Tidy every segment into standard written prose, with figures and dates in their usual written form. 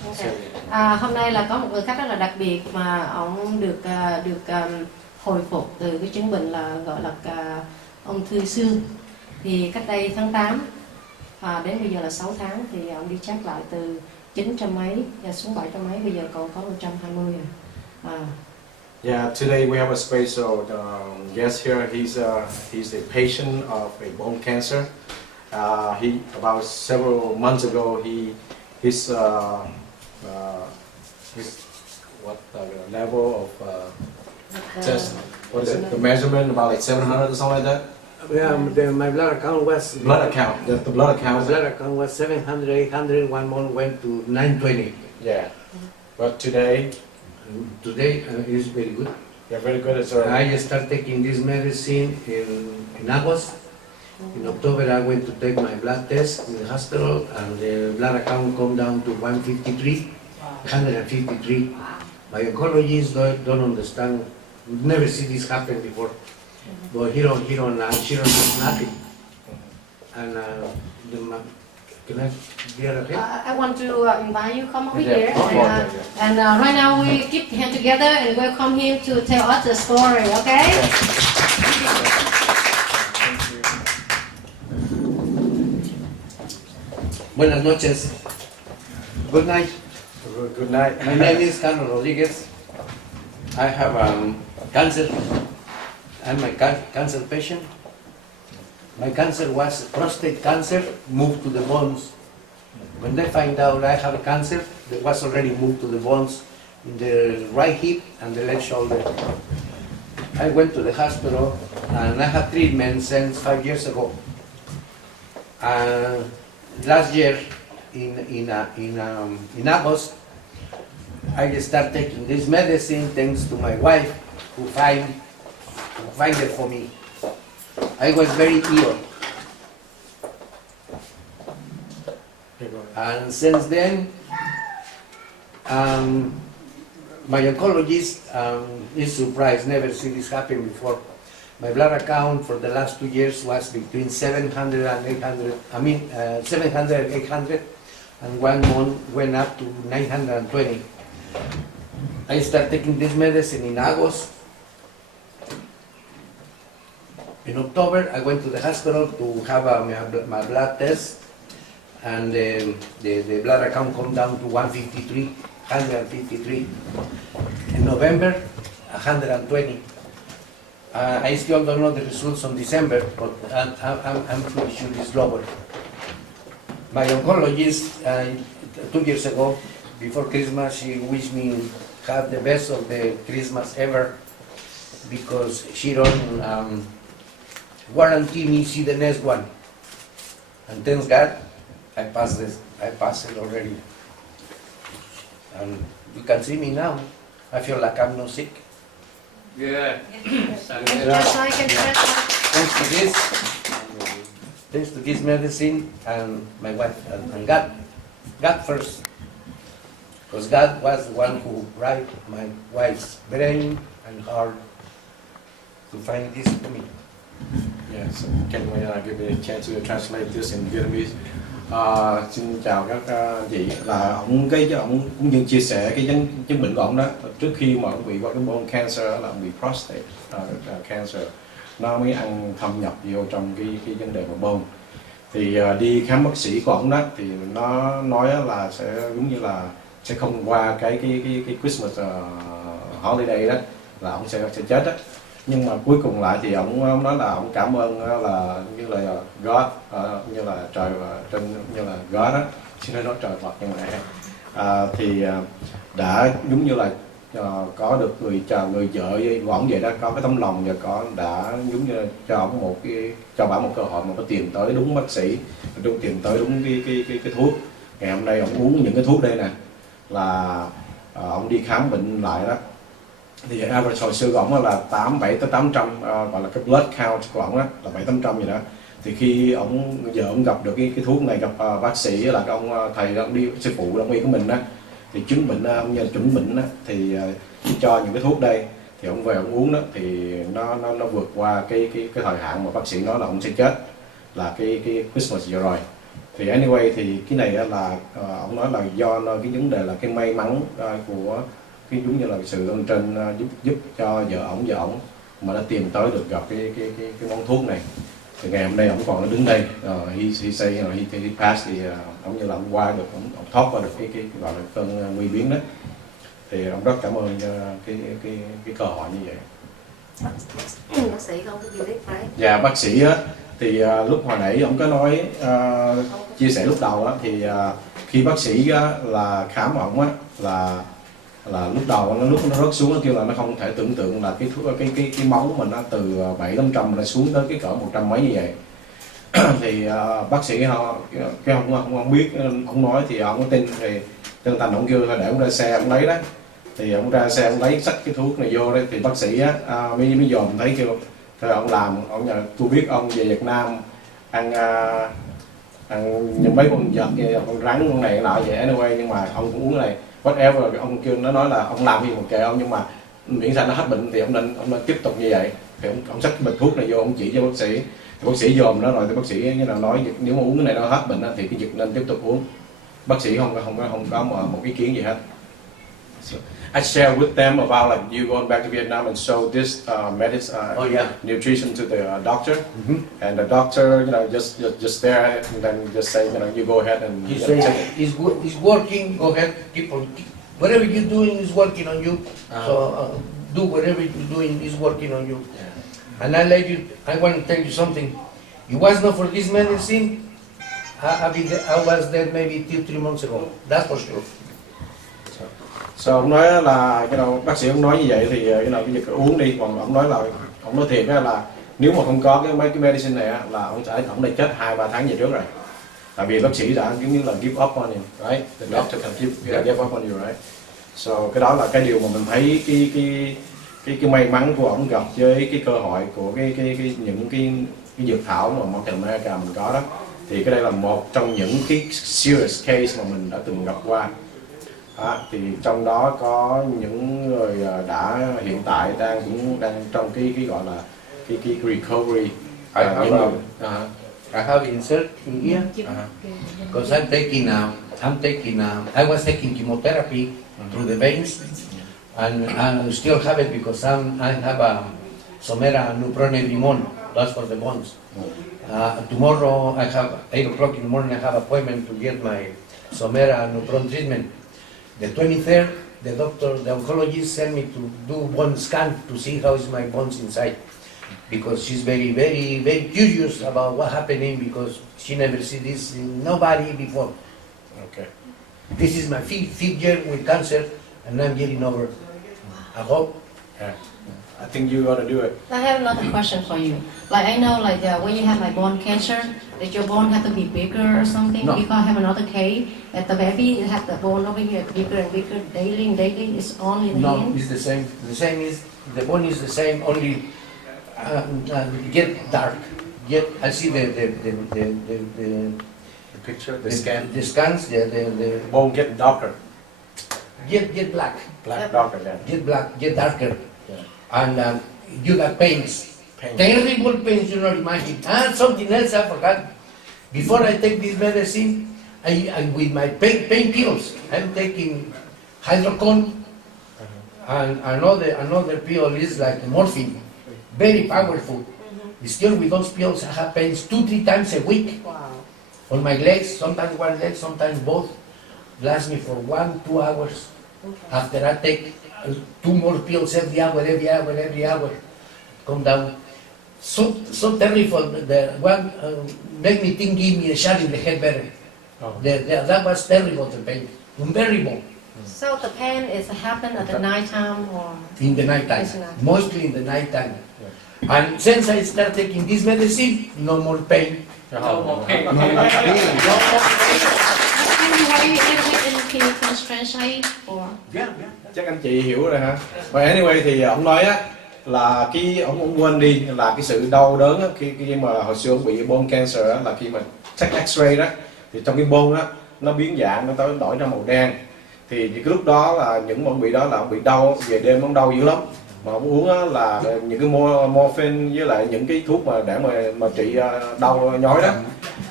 Okay. Hôm nay là có một người khách rất là đặc biệt mà ông được hồi phục từ cái chứng bệnh là gọi là ung thư xương. Thì cách đây tháng 8 đến bây giờ là 6 tháng thì ông đi check lại từ 900 mấy xuống 700 mấy, bây giờ còn có 120 rồi. Yeah, today we have a special guest here. He's a patient of a bone cancer. He about several months ago his what level of test, what is it, the measurement about like 700 or something like that. Yeah, my blood account was The blood account My blood account was 700, 800. One month went to 920. Yeah, but today is very good. you're very good at serving. I started taking this medicine in August. In October, I went to take my blood test in the hospital, and the blood account come down to 153. My oncologist don't understand. Never see this happen before. But she don't do nothing. And can I get a hand? I want to invite you come over Yeah, here, and right now we keep hand together and welcome him to tell us the story. Okay? Buenas noches. Good night. Good night. My name is Carlos Rodriguez. I have cancer. I'm a cancer patient. My cancer was prostate cancer, moved to the bones. When they find out I have cancer, it was already moved to the bones in the right hip and the left shoulder. I went to the hospital and I had treatment since 5 years ago. Last year, in August, I started taking this medicine thanks to my wife, who find it for me. I was very ill, and since then, my oncologist is surprised. Never seen this happen before. My blood account for the last 2 years was between 700 and 800. 700 and 800, and 1 month went up to 920. I started taking this medicine in August. In October, I went to the hospital to have my blood test, and the blood account come down to 153. In November, 120. I still don't know the results on December, but I'm pretty sure it's lower. My oncologist, 2 years ago, before Christmas, she wished me have the best of the Christmas ever, because she don't guarantee me see the next one. And thanks God, I passed this. I passed it already. And you can see me now. I feel like I'm not sick. Good. Thanks to this medicine and my wife and God first. Because God was the one who write my wife's brain and heart to find this for me. Yes, can we give me a chance to translate this in Vietnamese? Xin chào các chị, là ông cũng như chia sẻ cái chứng bệnh của ông đó. Trước khi mà ông bị qua cái bone cancer là ông bị prostate cancer, nó mới ăn thâm nhập vô trong cái vấn đề của bone. Thì đi khám bác sĩ của ông đó thì nó nói là sẽ giống như là sẽ không qua cái Christmas holiday đó, là ông sẽ chết đó. Nhưng mà cuối cùng lại thì ông nói là ông cảm ơn là như là God, như là trời và như là God đó, xin nói trời Phật, nhưng mà thì đã giống như là có được người vợ của ông vậy đó, có cái tấm lòng và đã giống như là cho bà một cơ hội mà có tìm tới đúng bác sĩ, tìm tới đúng cái thuốc. Ngày hôm nay ông uống những cái thuốc đây nè, là ông đi khám bệnh lại đó, thì average hồi xưa của ông là 700 tới 800, gọi là cái blood count của ông đó là 700-800 gì đó. Thì khi giờ ông gặp được cái thuốc này, gặp bác sĩ là cái ông thầy ông đi sư phụ đông y của mình đó, thì chứng bệnh như là chuẩn bệnh đó, thì cho những cái thuốc đây, thì ông về ông uống đó, thì nó vượt qua cái thời hạn mà bác sĩ nói là ông sẽ chết, là cái Christmas vừa rồi. Thì anyway thì cái này á là ông nói là do cái vấn đề là cái may mắn của cái giống như là sự ơn trên giúp cho vợ ổng mà đã tìm tới được gặp cái món thuốc này. Thì ngày hôm nay ổng còn đứng đây, he say he passed thì ổng như là ổng qua được, ổng thoát qua được cái gọi là cơn nguy biến đó. Thì ông rất cảm ơn cái cơ hội như vậy. Bác sĩ không có gì biết phải. Dạ bác sĩ á, thì lúc hồi nãy ông có nói chia sẻ lúc đầu á, thì khi bác sĩ á, là khám ổng á là lúc đầu lúc nó rớt xuống nó kêu là nó không thể tưởng tượng là cái máu mình nó từ 700-800 nó xuống tới cái cỡ 100 mấy như vậy. Thì bác sĩ cái không biết, không nói thì ông có tin, thì chân thành ông kêu là để ông ra xe ông lấy đó. Thì ông ra xe ông lấy xách cái thuốc này vô đấy, thì bác sĩ á mới dòm thấy kêu thôi ông làm, ông nhờ tôi biết ông về Việt Nam ăn những mấy con vật, con rắn con này nọ vậy anyway, nhưng mà ông cũng uống cái này whatever. Ông kêu nó nói là ông làm gì một kệ ông, nhưng mà miễn sao nó hết bệnh thì ông nên tiếp tục như vậy. Thì ông xách cái bịch thuốc này vô, ông chỉ cho bác sĩ, thì bác sĩ dòm nó rồi thì bác sĩ như là nói nếu mà uống cái này nó hết bệnh thì cái việc nên tiếp tục uống. Bác sĩ không có một ý kiến gì hết. So, I share with them about like you going back to Vietnam and show this nutrition to the doctor, and the doctor, just there and then just say, you go ahead and He take says it. it's working. Go ahead, keep on. Whatever you're doing is working on you. So do whatever you're doing is working on you. And I want to tell you something. It was not for this medicine. I was there maybe 2-3 months ago. That's for sure. So ông nói là bác sĩ ông nói như vậy thì cái việc uống đi, còn ông nói thiệt là nếu mà không có mấy cái medicine này là ông đã chết 2-3 tháng về trước rồi. Tại vì bác sĩ đã giống như là give up on you, right? The doctor can give up on you, right? So cái đó là cái điều mà mình thấy cái may mắn của ông gặp với cái cơ hội của những cái dược thảo mà Mountain America mình có đó. Thì cái đây là một trong những cái serious case mà mình đã từng gặp qua. Thì trong đó có những người hiện tại đang trong cái gọi là cái recovery. I have insert in here because I'm taking I was taking chemotherapy through the veins, and I still have it because I have a Somera Nupronebimon. That's for the bones. Tomorrow I have 8 o'clock in the morning. I have appointment to get my Somera Nupron treatment. The 23rd, the oncologist sent me to do bone scan to see how is my bones inside, because she's very, very, very curious about what happening, because she never seen this in nobody before. Okay. This is my fifth year with cancer, and I'm getting over. I hope. Yeah. I think you're gonna do it. I have another question for you. Like I know, like when you have like bone cancer, that your bone have to be bigger or something. No. Because I have another case that the baby have the bone over here bigger and bigger daily and daily. It's only the No, hand. it's the same. The same is the bone is the same. Only get dark. Get I see the Picture, the scan, the scans. The bone get darker, get black. darker then. Get black. Get darker. Yeah. And you got pains. Pain. Terrible pains, you not imagine. And something else I forgot. Before I take this medicine, I with my pain pills, I'm taking Hydrocon, and another pill is like morphine, very powerful. Still with those pills, I have pains 2-3 times a week Wow. on my legs. Sometimes one leg, sometimes both. Last me for 1-2 hours. After I take 2 more pills every hour, come down. So terrible. The one make me think, give me a shot in the head better. Oh. That was terrible, the pain. Unbearable. So the pain is happen at the night time or In the night time. It's not. Mostly in the night time. And since I start taking this medicine, no more pain. Can you wait in the constraint or? Chắc anh chị hiểu rồi hả? But anyway thì ông nói á là ông quên đi là cái sự đau đớn á, khi mà hồi xưa ông bị bone cancer á, là khi mà check X-ray đó thì trong cái bone á nó biến dạng, nó đổi ra màu đen. Thì cái lúc đó là những ông bị đó là ông bị đau, về đêm ông đau dữ lắm. Mà ông uống á, là những cái morphine với lại những cái thuốc mà để mà trị đau nhói đó.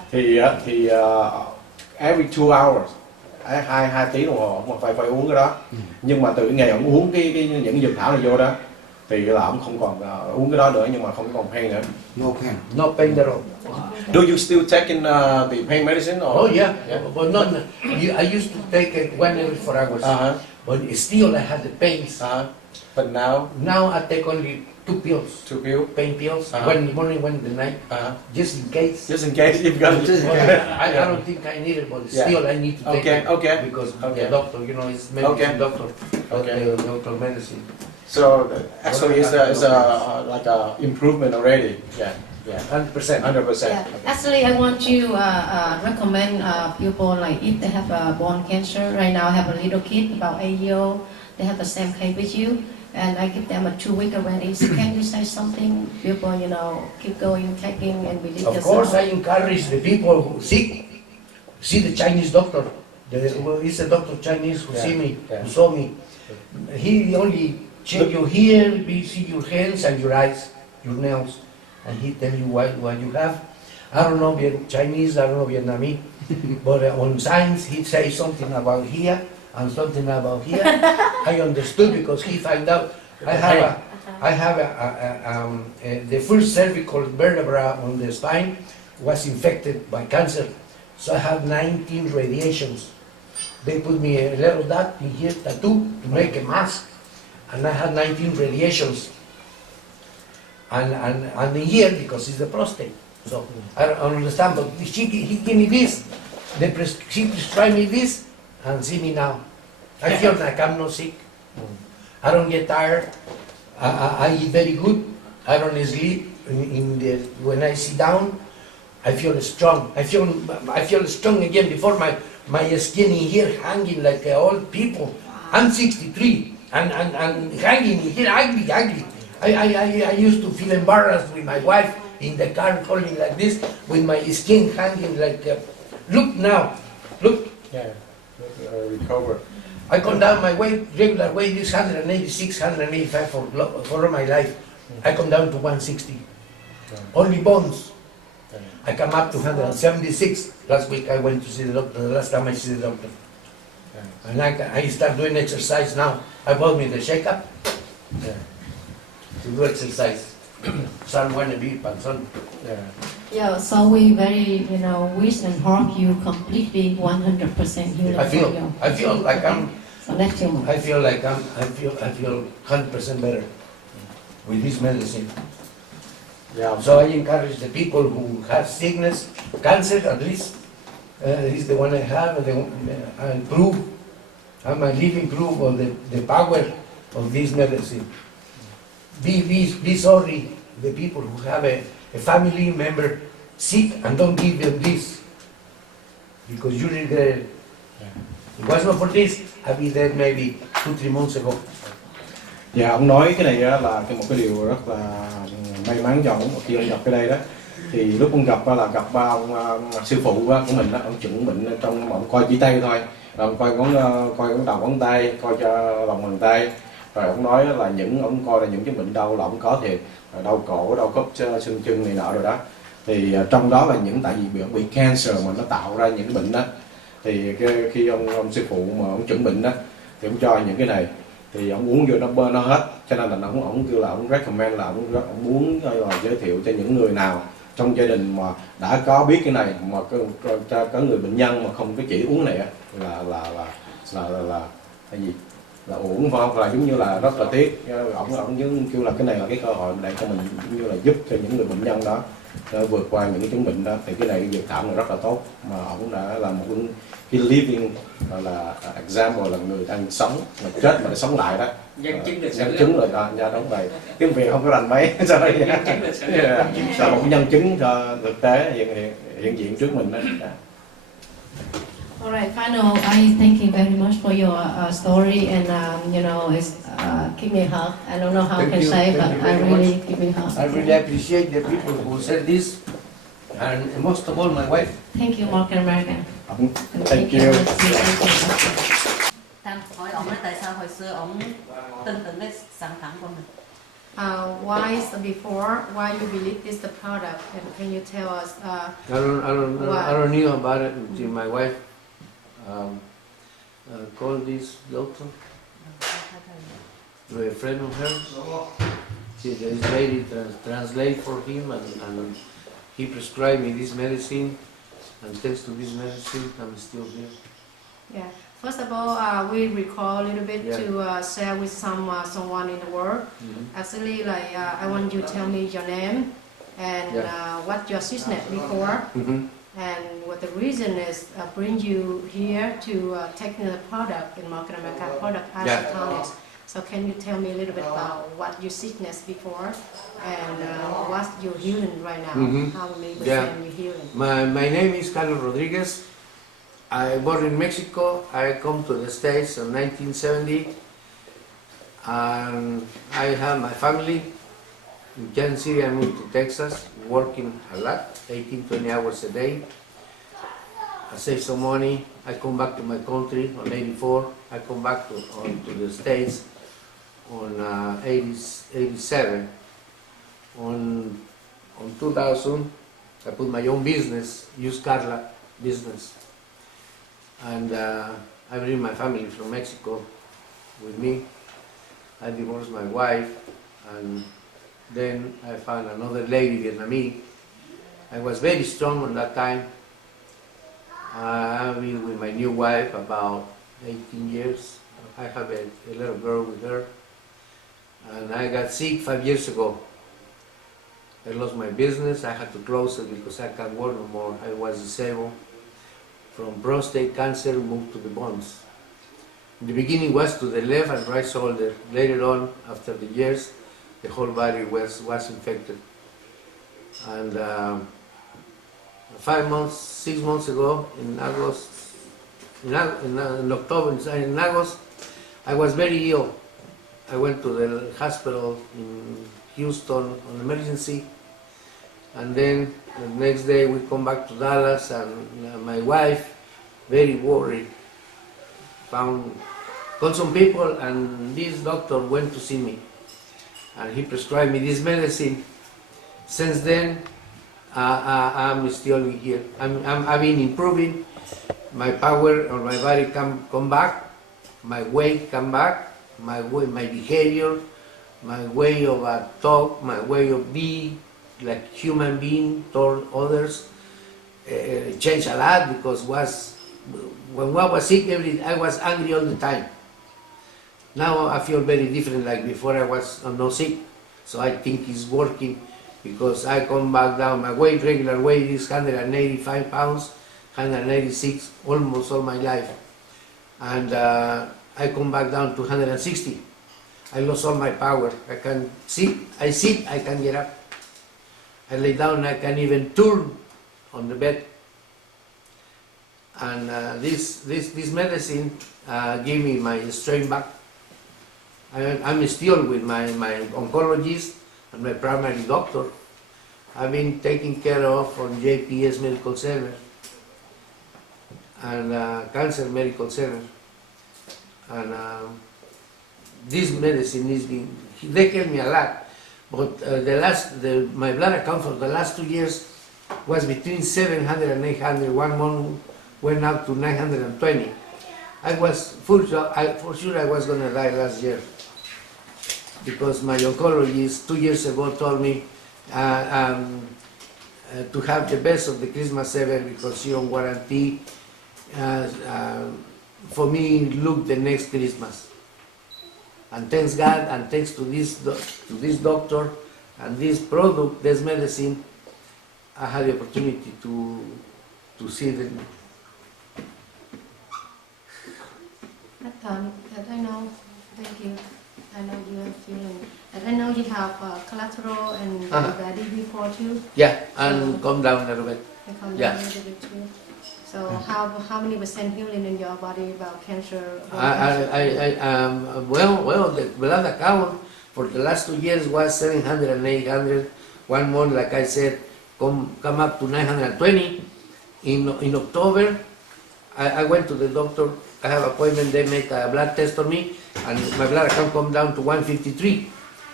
thì every 2 hours, hai tiếng đồng hồ mà phải uống cái đó. Nhưng mà từ cái ngày ông uống những dược thảo này vô đó thì là ông không còn uống cái đó nữa, nhưng mà không còn pain nữa. No pain. No pain at all. Do you still taking the pain medicine or? Oh yeah, but not. I used to take it 1 every 4 hours, Uh-huh. but still I had the pains. Uh-huh. But now Now I take only 2 pills, 2 pills. pain pills, Uh-huh. one in the morning, one in the night, Uh-huh. just in case. Just in case you've got Well, I don't think I need it, but Yeah. still I need to take Okay, it okay. because Okay. the doctor, it's medicine Okay. doctor, Okay. the doctor medicine. So actually it's a like a improvement already. Yeah. 100%. 100%. Yeah. Actually, I want to recommend people like if they have bone cancer right now, I have a little kid about 8 years old. They have the same case with you, and I give them a 2 week already. So can you say something? People, keep going, taking, and believe Of yourself. course, I encourage the people who sick, see the Chinese doctor. It's a doctor Chinese who Yeah, see me, yeah. who saw me. He only check your hair, we see your hands and your eyes, your nails, and he tell you what you have. I don't know Chinese, I don't know Vietnamese, but on signs he say something about here and something about here. I understood because he find out I have the first cervical vertebra on the spine was infected by cancer, so I have 19 radiations. They put me a little dot in here, tattoo, to make a mask, and I had 19 radiations. And the here because it's the prostate. So I don't understand, but he gave me this. She prescribed me this, and see me now. I feel like I'm not sick. I don't get tired. I eat very good. I don't sleep. When I sit down, I feel strong. I feel strong again. Before my skin in here hanging like old people. I'm 63 and hanging in here ugly. I used to feel embarrassed with my wife in the car holding like this with my skin hanging like. Look now, look. Yeah. Recover. I come down, my weight, regular weight is 186, 185 for all my life. I come down to 160. Only bones. I come up to 176. Last week I went to see the doctor, the last time I see the doctor. And I start doing exercise now. I bought me the shake-up to do exercise. Son wanna be panson. Yeah, so we very, wish and hope you completely 100% healed. I feel like I'm So that's your I feel 100% better with this medicine. Yeah. So I encourage the people who have sickness, cancer at least the one I have, and prove, I'm a living proof of the power of this medicine. Be sorry, the people who have a family member sick and don't give them this, because you regret it. If it was not for this, I'd be dead maybe 2-3 months ago. Dạ, ông nói cái này á, là một cái điều rất là may mắn cho ông khi ông gặp cái đây đó. Thì lúc ông gặp là gặp ông sư phụ của mình đó, ông chuẩn bệnh trong ông coi chỉ tay thôi, rồi ông coi ngón đầu ngón tay, coi cho lòng bàn tay, rồi ông nói là ông coi là những cái bệnh đau là ông có thiệt, đau cổ, đau khớp xương chân này nọ rồi đó. Thì trong đó là tại vì bị cancer mà nó tạo ra những cái bệnh đó. Thì khi ông sư phụ mà ông chuẩn bệnh đó thì ông cho những cái này, thì ông uống vô nó hết, cho nên là ông kêu là ông recommend là ông muốn giới thiệu cho những người nào trong gia đình mà đã có biết cái này mà có người bệnh nhân mà không có chỉ uống này là cái gì là uổng, phải không, là giống như là rất là tiếc. Ông kêu là cái này là cái cơ hội để cho mình giống như là giúp cho những người bệnh nhân đó để vượt qua những cái chứng bệnh đó. Thì cái này cái dược thảo này rất là tốt, mà ông đã là một cái living gọi là example, là người đang sống mà chết mà để sống lại đó. Nhân chứng lịch sử. Nhân chứng rồi đó, nha, đúng vậy. Tiếng Việt không có rành mấy. Là một nhân chứng cho thực tế hiện diện trước mình đó. Alright, final, I thank you very much for your story, and it's give me a hug. I don't know how I can say, but I really give me a hug. I really appreciate the people who said this, and most of all my wife. Thank you, Mark and America. Thank you. Tam hỏi ông nói tại sao hồi xưa ông tin tưởng cái sản phẩm của mình. Why is the before? Why you believe this the product? And can you tell us? I don't knew about it until my wife called this doctor, a friend of hers. This lady translate for him, and he prescribed me this medicine. And thanks to this medicine, I'm still here. Yeah. First of all, we recall a little bit Yeah. to share with someone in the world. Actually, like I want you to tell me your name and Yeah. what your sickness before, and what the reason is bring you here to take the product in Market America product Isotonics. So can you tell me a little bit about what your sickness before and what you're healing right now? How many percent you're healing? My name is Carlos Rodriguez. I born in Mexico. I come to the States in 1970, and I have my family. In Kansas City, I moved to Texas, working a lot, 18, 20 hours a day. I save some money. I come back to my country on 84. I come back to the States on 87. On 2000, I put my own business, used car business. And I bring my family from Mexico with me. I divorced my wife, and then I found another lady, Vietnamese. I was very strong on that time. I've been with my new wife about 18 years. I have a little girl with her. And I got sick 5 years ago. I lost my business. I had to close it because I can't work no more. I was disabled. From prostate cancer, moved to the bones. In the beginning was to the left and right shoulder. Later on, after the years, the whole body was infected. And 5 months, 6 months ago, in August, in October, in August, I was very ill. I went to the hospital in Houston on emergency, and then the next day we come back to Dallas, and my wife, very worried, called some people, and this doctor went to see me, and he prescribed me this medicine. Since then, I'm still here. I've been improving. My power on my body come back, my weight come back, my behavior, my way of talk, my way of be like human being toward others changed a lot, because when I was sick, I was angry all the time. Now I feel very different, like before I was not sick. So I think it's working, because I come back down. My weight, regular weight is 185 pounds, 186 almost all my life. And I come back down to 160. I lost all my power. I can sit, I can get up. I lay down, I can even turn on the bed. And this medicine gave me my strength back. I'm still with my oncologist and my primary doctor. I've been taken care of on JPS Medical Center and Cancer Medical Center. And this medicine they helped me a lot. But my blood count for the last 2 years was between 700 and 800. 1 month went up to 920. I was for sure I was going to die last year, because my oncologist 2 years ago told me to have the best of the Christmas ever, because she don't guarantee for me look the next Christmas. And thanks God, and thanks to this doctor and this product, this medicine, I had the opportunity to see the. I know, thank you. I know you are feeling, and I know you have cholesterol and diabetes before too. Yeah, and come down a little bit. You come down a little bit too. So how many percent healing in your body about cancer? Well, the blood count for the last 2 years was 700 and 800. 1 month, like I said, come up to 920. In October, I went to the doctor. I have an appointment. They make a blood test on me, and my blood count come down to 153.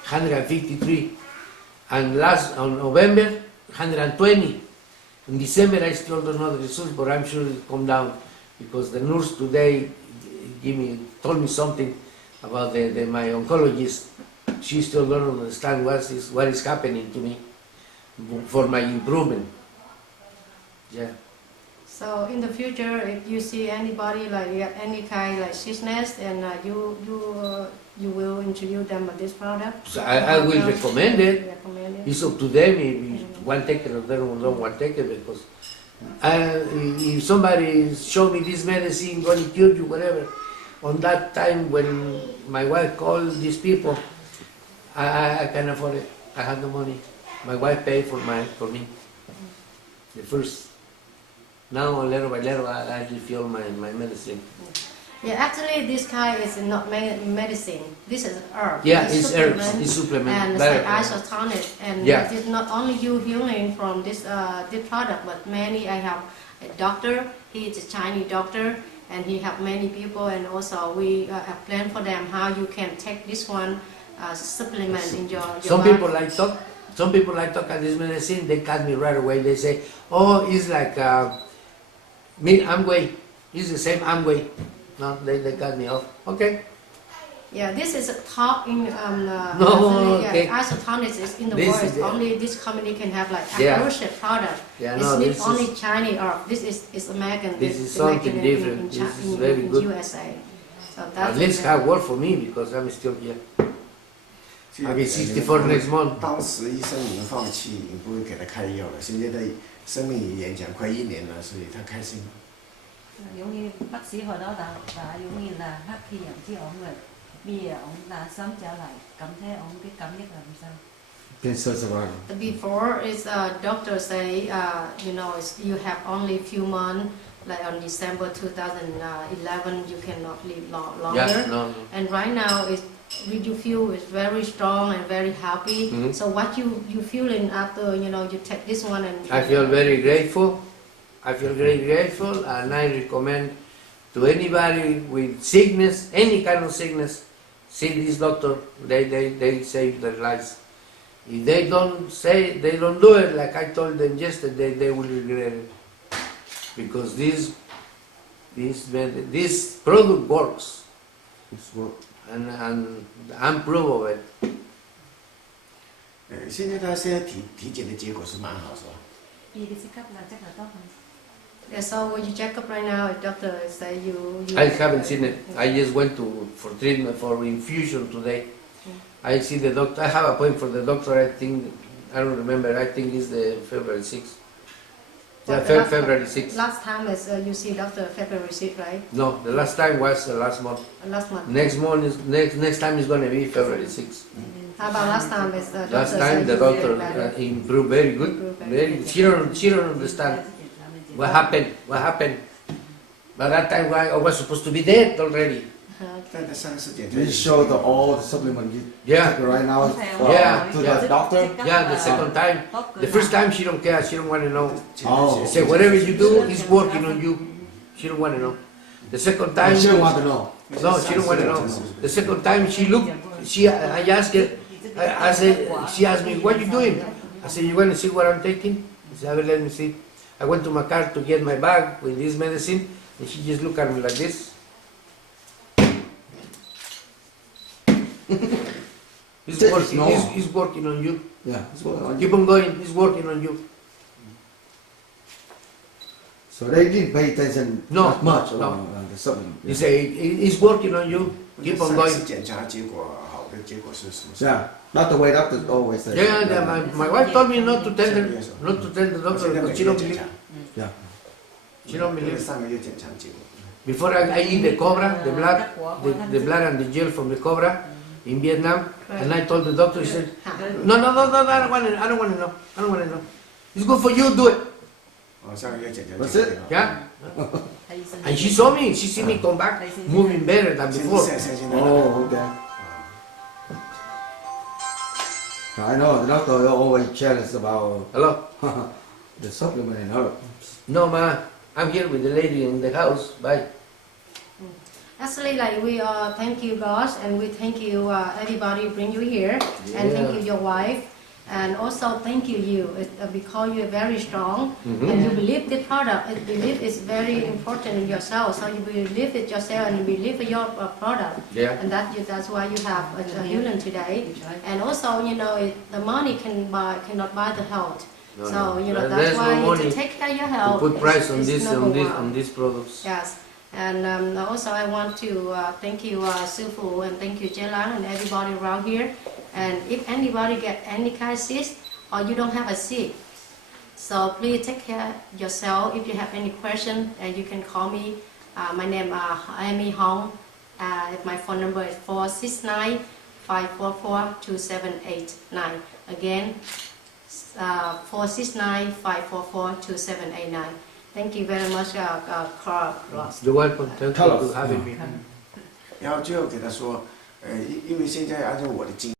153. And last on November, 120. In December, I still don't know the results, but I'm sure it'll come down because the nurse today told me something about my oncologist. She still don't understand what is happening to me for my improvement. Yeah. So in the future, if you see anybody like any kind like sickness, and you will introduce them with this product. So I will recommend it. Recommend it. It's up to them if one take it or they don't want to take it because if somebody show me this medicine going to cure you, whatever, on that time when my wife called these people, I can't afford it. I have no money. My wife paid for me. The first. Now little by little I refill my medicine. Yeah, actually this kind is not medicine. This is herb. Yeah, it's herbs. It's supplement. And it's like isotonic. And Yeah. it's not only you healing from this product, but many. I have a doctor. He is a Chinese doctor, and he have many people. And also we have planned for them how you can take this one supplement in your Some body. people like talk. Some people like talk at this medicine. They cut me right away. They say, "Oh, it's like Amway. It's the same Amway." No, they cut me off. Okay. Yeah, this is a talk in No, yeah, okay. isotonics is in the This world. is the- Only this company can have like Yeah. exclusive product. Yeah, It's no, not this only is- Chinese or this is American. This it's is something American different. In, This is in, very in good. USA. So that's At least hard work for me because I'm still here. I'll be 64 next month. 当时医生已经放弃，已经不会给他开药了。现在的生命已延长快1年了，所以他開心。 giống như bác sĩ hồi đó đã giống như là phát khi nhận chứ ông rồi bây giờ ông đã sớm trở lại cảm thấy ông cái cảm giác là làm sao Been so surviving. Before is doctor say you know you have only few months. Like on December 2011, you cannot live longer. Yeah, no. And right now is you feel is very strong and very happy. Mhm. So what you feeling after you take this one and I feel very grateful. I feel very grateful, and I recommend to anybody with sickness, any kind of sickness, see this doctor. They save their lives. If they don't do it like I told them yesterday, they will regret it because this product works, It's work. and I'm proof of it. 现在他现在体检的结果是蛮好，是吧？ đi check up là chắc là tốt hơn. Yeah, so when you check up right now, doctor say you I haven't seen it. I just went for treatment for infusion today. I see the doctor. I have a appointment for the doctor. I don't remember. I think it's the February 6th. Yeah, February 6th. Last time is you see doctor February 6th, right? No, the last time was last month. Last month. Next time is going to be February 6th. How about last time is doctor Last say time the you doctor feel better? improved very good. Very. She don't understand what happened. What happened. By that time I was supposed to be dead already. 但他上次检查 You show the all the supplement you Yeah. take right now Yeah, to yeah. the doctor. Yeah, the second time. The first time she don't care. She don't want to know. Oh. She said whatever you do is working on you. She don't want to know. The second time. She don't want to know. No, she don't want to know. The second time she looked. I asked her. I said. She asked me, "What you doing?" I said, "You want to see what I'm taking?" She said, "Let me see." I went to my car to get my bag with this medicine, and she just looked at me like this. It's working. No. It's working on you. Yeah. It's what- Keep on going. It's working on you. So they didn't pay attention No, that much no. on the supplement. You say it's working on you. Keep on 上 going. 次检查结果好的结果是什么？ Yeah. Not the way doctor always say. Yeah, my wife told me not to tell the doctor 现在每 because she 个 don't 月检 believe. 查， Yeah. She don't 因为 believe. 上个月检查结果。 Before I eat the cobra, the blood and the gel from the cobra in Vietnam, and I told the doctor, he said, no, I don't want to know. I don't want to know. It's good for you, do it. 哦，上个月检查 That's 结 it. 果。 Yeah. Thầy xin And she saw me. She see me come back, moving better than 现 before. 现在 Oh, okay. I know the doctor always jealous about Hello. the supplement and herbs. No, ma. I'm here with the lady in the house. Bye. Actually, like we thank you, God, and we thank you, everybody bring you here, and thank you, your wife, and also thank you, because you are very strong, and you believe the product. You believe it's very important in yourself, so you believe it yourself and you believe in your product, and that's why you have a healing today. And also, you know, the money cannot buy the health. No, So you know no. that's There's why no money to take care of your to health. put price on is this number one. on these products. Yes, and also I want to thank you, Sư Phụ, and thank you, Jelan, and everybody around here. And if anybody get any kind of sick or you don't have a sick, so please take care yourself. If you have any question, you can call me. My name is Amy Hong. My phone number is 469-544-2789. Again, 469-544-2789. Thank you very much, Carl. You're welcome. Thank you Carlos. for having me. 然后最后给他说，因为现在按照我的经